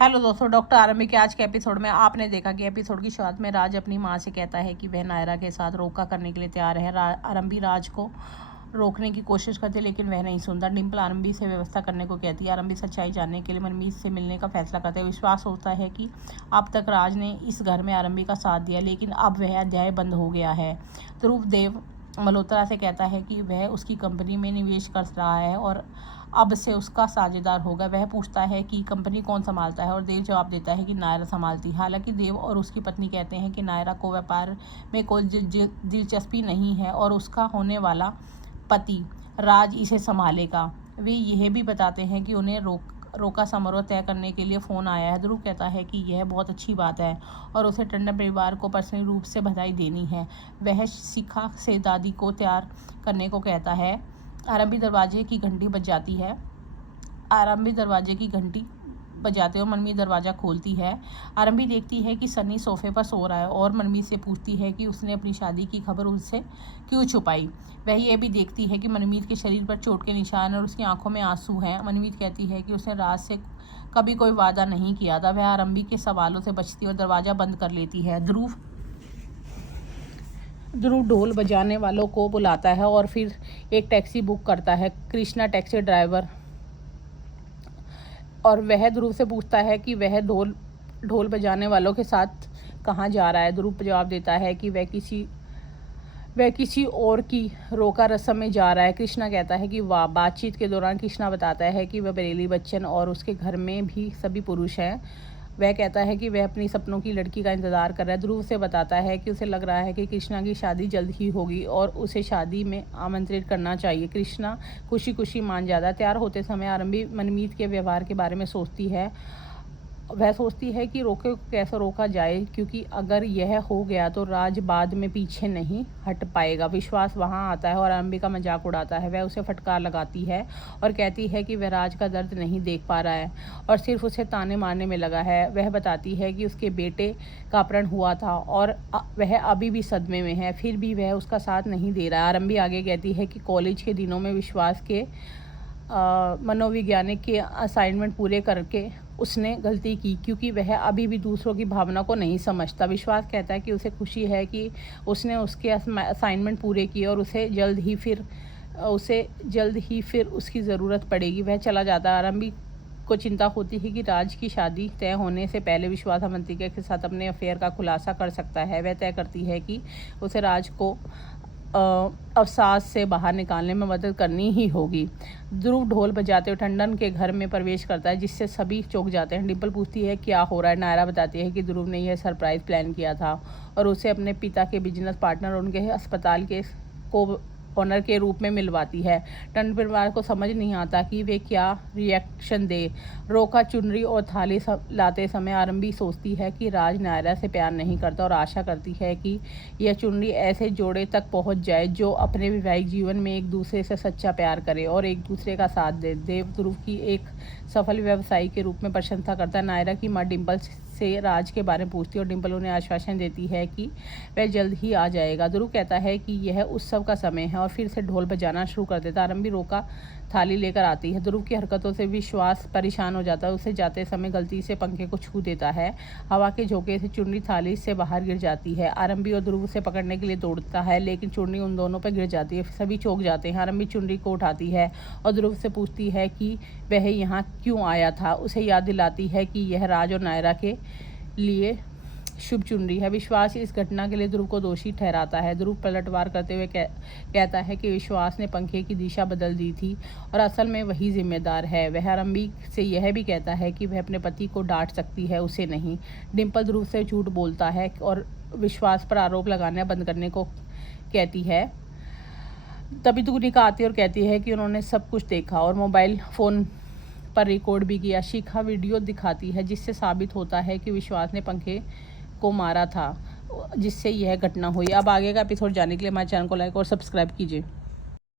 Hello दोस्तों, doctor आरंभी के आज के एपिसोड में आपने देखा कि एपिसोड की शुरुआत में राज अपनी मां से कहता है कि वह नायरा के साथ रोका करने के लिए तैयार है। आरंभी राज को रोकने की कोशिश करती है लेकिन वह नहीं सुनता। डिम्पल आरंभी से व्यवस्था करने को कहती है। आरंभी सच्चाई जानने के लिए मनमीत से मिलने का फैसला करते हैं। विश्वास होता है कि अब तक राज ने इस घर में आरंभी का साथ दिया, लेकिन अब वह अध्याय बंद हो गया है। ध्रुव देव मल्होत्रा से कहता है कि वह उसकी कंपनी में निवेश कर रहा है और अब से उसका साझेदार होगा। वह पूछता है कि कंपनी कौन संभालता है और देव जवाब देता है कि नायरा संभालती है। हालांकि देव और उसकी पत्नी कहते हैं कि नायरा को व्यापार में कोई दिलचस्पी नहीं है और उसका होने वाला पति राज इसे संभालेगा। वे यह भी बताते हैं कि उन्हें रोका समारोह तय करने के लिए फ़ोन आया है। ध्रुव कहता है कि यह बहुत अच्छी बात है और उसे टंडन परिवार को पर्सनली रूप से बधाई देनी है। वह शिखा से दादी को तैयार करने को कहता है। आरंभी दरवाजे की घंटी बजाती है। आरंभी दरवाजे की घंटी बजाते और मनमीत दरवाज़ा खोलती है। आरंभी देखती है कि सनी सोफे पर सो रहा है और मनमीत से पूछती है कि उसने अपनी शादी की खबर उससे क्यों छुपाई। वह यह भी देखती है कि मनमीत के शरीर पर चोट के निशान और उसकी आंखों में आंसू हैं। मनमीत कहती है कि उसने राज से कभी कोई वादा नहीं किया था। वह आरंभी के सवालों से बचती और दरवाज़ा बंद कर लेती है। ध्रुव ढोल बजाने वालों को बुलाता है और फिर एक टैक्सी बुक करता है। कृष्णा टैक्सी ड्राइवर और वह ध्रुव से पूछता है कि वह ढोल बजाने वालों के साथ कहाँ जा रहा है। ध्रुव जवाब देता है कि वह किसी और की रोका रस्म में जा रहा है। कृष्णा कहता है कि वाह। बातचीत के दौरान कृष्णा बताता है कि वह बरेली बच्चन और उसके घर में भी सभी पुरुष हैं। वह कहता है कि वह अपनी सपनों की लड़की का इंतज़ार कर रहा है। ध्रुव से बताता है कि उसे लग रहा है कि कृष्णा की शादी जल्द ही होगी और उसे शादी में आमंत्रित करना चाहिए। कृष्णा खुशी खुशी मान जाता है। तैयार होते समय आरंभी मनमीत के व्यवहार के बारे में सोचती है। वह सोचती है कि कैसे रोका जाए, क्योंकि अगर यह हो गया तो राज बाद में पीछे नहीं हट पाएगा। विश्वास वहां आता है और आरंभी का मजाक उड़ाता है। वह उसे फटकार लगाती है और कहती है कि वह राज का दर्द नहीं देख पा रहा है और सिर्फ उसे ताने मारने में लगा है। वह बताती है कि उसके बेटे का अपहरण हुआ था और वह अभी भी सदमे में है, फिर भी वह उसका साथ नहीं दे रहा है। आरंभी आगे कहती है कि कॉलेज के दिनों में विश्वास के मनोवैज्ञानिक के असाइनमेंट पूरे करके उसने गलती की, क्योंकि वह अभी भी दूसरों की भावना को नहीं समझता। विश्वास कहता है कि उसे खुशी है कि उसने उसके असाइनमेंट पूरे किए और उसे जल्द ही फिर उसकी ज़रूरत पड़ेगी। वह चला जाता है। आरंभी को चिंता होती है कि राज की शादी तय होने से पहले विश्वास अवंतिका के साथ अपने अफेयर का खुलासा कर सकता है। वह तय करती है कि उसे राज को अवसाद से बाहर निकालने में मदद करनी ही होगी। ध्रुव ढोल बजाते हुए टंडन के घर में प्रवेश करता है, जिससे सभी चौंक जाते हैं। डिम्पल पूछती है क्या हो रहा है। नायरा बताती है कि ध्रुव ने यह सरप्राइज प्लान किया था और उसे अपने पिता के बिजनेस पार्टनर और उनके अस्पताल के को ऑनर के रूप में मिलवाती है। टंडन परिवार को समझ नहीं आता कि वे क्या रिएक्शन दे। रोका चुनरी और थाली लाते समय आरंभी सोचती है कि राज नायरा से प्यार नहीं करता और आशा करती है कि यह चुनरी ऐसे जोड़े तक पहुंच जाए जो अपने वैवाहिक जीवन में एक दूसरे से सच्चा प्यार करे और एक दूसरे का साथ दे। देव ध्रुव की एक सफल व्यवसायी के रूप में प्रशंसा करता है। नायरा की माँ डिम्पल से राज के बारे में पूछती है और डिम्पल उन्हें आश्वासन देती है कि वह जल्द ही आ जाएगा। ध्रुव कहता है कि यह उत्सव का समय है और फिर से ढोल बजाना शुरू कर देता है। आरंभी रोका थाली लेकर आती है। ध्रुव की हरकतों से विश्वास परेशान हो जाता है। उसे जाते समय गलती से पंखे को छू देता है। हवा के झोंके से चुन्नी थाली से बाहर गिर जाती है। आरंभी और ध्रुव उसे पकड़ने के लिए दौड़ता है, लेकिन चुन्नी उन दोनों पर गिर जाती है। सभी चौंक जाते हैं। आरंभी चुन्नी को उठाती है और ध्रुव से पूछती है कि वह यहाँ क्यों आया था। उसे याद दिलाती है कि यह राज और नायरा के लिए शुभ चुनरी है। विश्वास इस घटना के लिए ध्रुव को दोषी ठहराता है। ध्रुव पलटवार करते हुए कहता है कि विश्वास ने पंखे की दिशा बदल दी थी और असल में वही जिम्मेदार है। वह आरंभी से यह भी कहता है कि वह अपने पति को डांट सकती है, उसे नहीं। डिम्पल ध्रुव से झूठ बोलता है और विश्वास पर आरोप लगाना बंद करने को कहती है। तभी तुनिका आती है और कहती है कि उन्होंने सब कुछ देखा और मोबाइल फ़ोन पर रिकॉर्ड भी किया। शिखा वीडियो दिखाती है, जिससे साबित होता है कि विश्वास ने पंखे को मारा था, जिससे यह घटना हुई। अब आगे का एपिसोड जानने के लिए हमारे चैनल को लाइक और सब्सक्राइब कीजिए।